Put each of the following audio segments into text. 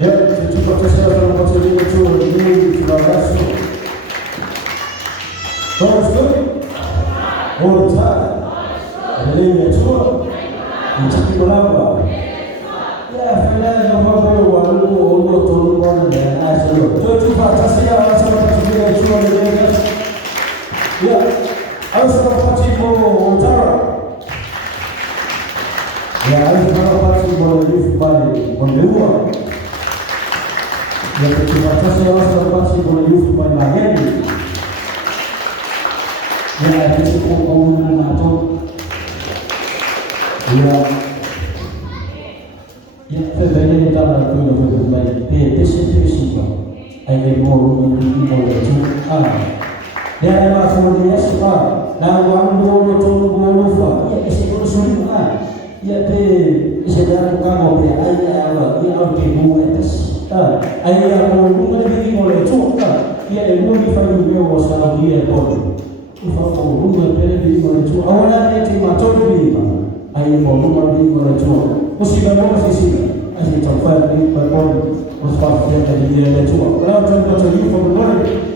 Ya, tulipotoshea kwa sababu chuo ni tunawasha. All the time. Elimu ya chuo mchiki lamba. Ya fulani ambapo walimu wao tulikuwa na national. Tulipata sababu tukiwa chuo ni ya au sababu kwa utara. Ya au sababu kwa youth body ondeua. Ya tulipata sababu kwa youth body mageni. Ya kitu kwa unato ya fedhali kama kwa fedhali pesa ai mo ya mafundi ya spa na wangu to fa ya siko suri ya pe sejak kama pe ai ya au ke mo etas ai ya mo ni mo le tu ya mo ni fa yo mo sa dia po Ufa rumah pere di mana tu awalnya dia cuma coba di mana ayah mau rumah di mana tu musibah mana sih asal coba di mana musibah dia ada tu kalau contoh jadi pembunuh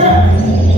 cha